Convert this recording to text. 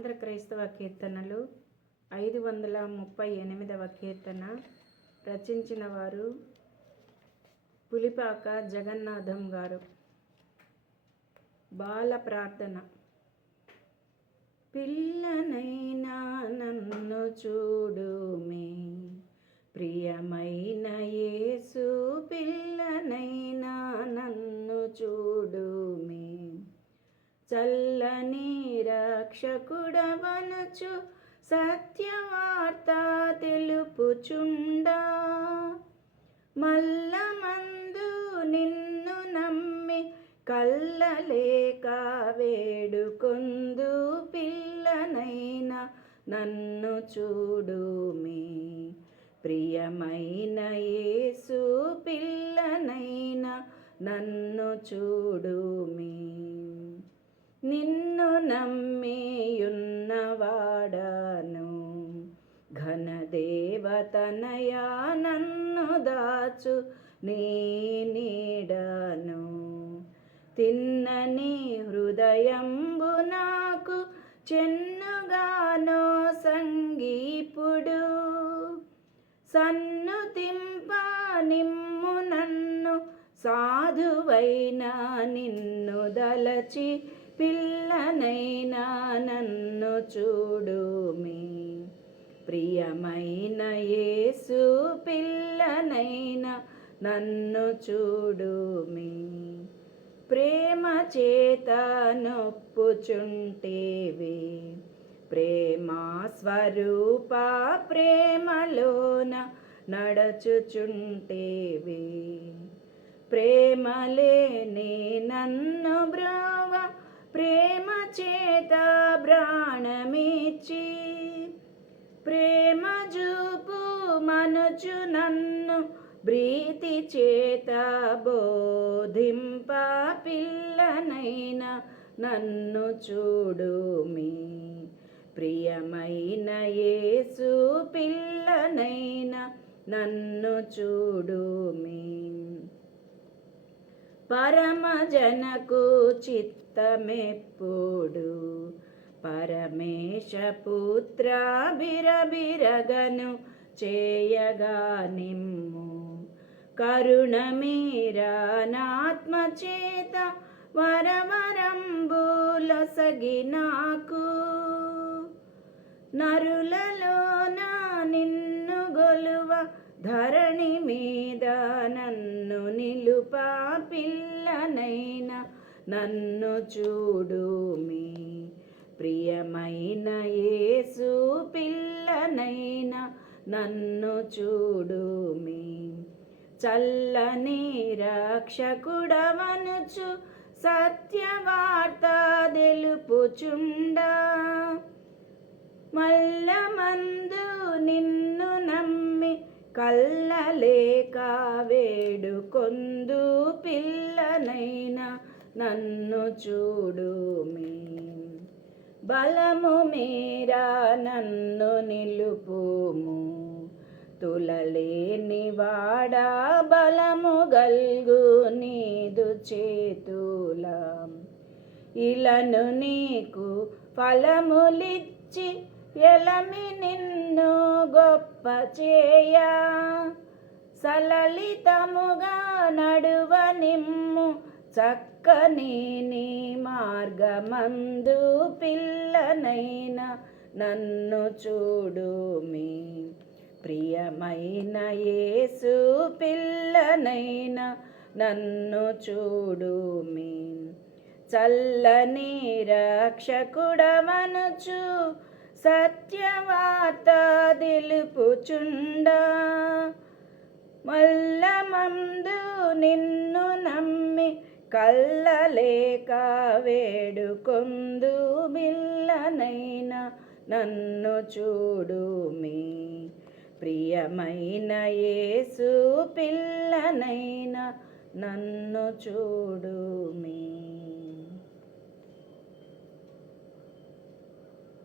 ఆంధ్ర క్రైస్తవ కీర్తనలు 538వ కీర్తన. రచించిన వారు పులిపాక జగన్నాథం గారు. బాల ప్రార్థన. పిల్లనైనా నన్ను చూడుమే, ప్రియమైన యేసు పిల్లనైనా నన్ను చూడుమే. చల్లని రక్షకుడవనుచు సత్యవార్త తెలుపుచుండా, మల్లమందు నిన్ను నమ్మి కల్లలేక వేడుకొందు. పిల్లనైనా నన్ను చూడుమే, ప్రియమైన యేసు పిల్లనైనా నన్ను చూడుమే. నిన్ను నమ్మియున్నవాడను, ఘనదేవతనయా నన్ను దాచు నీ నీడను. తిన్నని హృదయంబు నాకు చెన్నుగానో సంగీపుడు, సన్నుతింప నిమ్ము నన్ను సాధువైన నిన్ను దలచి. పిల్లనైనా నన్ను చూడుమే, ప్రియమైన యేసు పిల్లనైనా నన్ను చూడుమే. ప్రేమ చేత నొప్పుచుంటేవే, ప్రేమా స్వరూప ప్రేమలోన నడచుచుంటేవే. ప్రేమలేని నన్ను బ్రోవ ప్రేమ చేత ప్రాణమిచ్చి, ప్రేమ చూపు మనుచు నన్ను ప్రీతి చేత బోధింప. పిల్లనైనా నన్ను చూడుమే, ప్రియమైన యేసు పిల్లనైనా నన్ను చూడుమే. పరమజనకు చిత్తమెప్పుడు, పరమేశ పుత్ర బిరబిరగను చేయగా నిమ్ము. కరుణమీరా నాత్మచేత వరవరంబులొసగి నాకు. నరులలోన నిన్ను గొలువ ధరణి మీద నన్ను నిలుప. పిల్లనైనా నన్ను చూడుమే, ప్రియమైన యేసు పిల్లనైనా నన్ను చూడుమే. చల్లని రక్షకుడవనుచు సత్యవార్త తెలుపుచుండా, మల్లమందు నిన్ను నమ్మి కల్లలేక వేడుకొందు. పిల్లనైనా నన్ను చూడుమే. బలము మీరా నన్ను నిలుపుము, తులలేని వాడా బలము గల్గు నీదు చేతుల. ఇలను నీకు ఫలములిచ్చి ఎలమి నిన్ను గొప్ప చేయా. సలలితముగా నడువ నిమ్ము చక్కని నీ మార్గమందు. పిల్లనైనా నన్ను చూడుమే, ప్రియమైన యేసు పిల్లనైనా నన్ను చూడుమే. చల్లని రక్షకుడవనుచు సత్యవార్త తెలుపుచుండా, మల్లమందు నిన్ను నమ్మి కల్లలేక వేడుకొందు. పిల్లనైనా నన్ను చూడుమే, ప్రియమైన యేసు పిల్లనైనా నన్ను చూడుమే.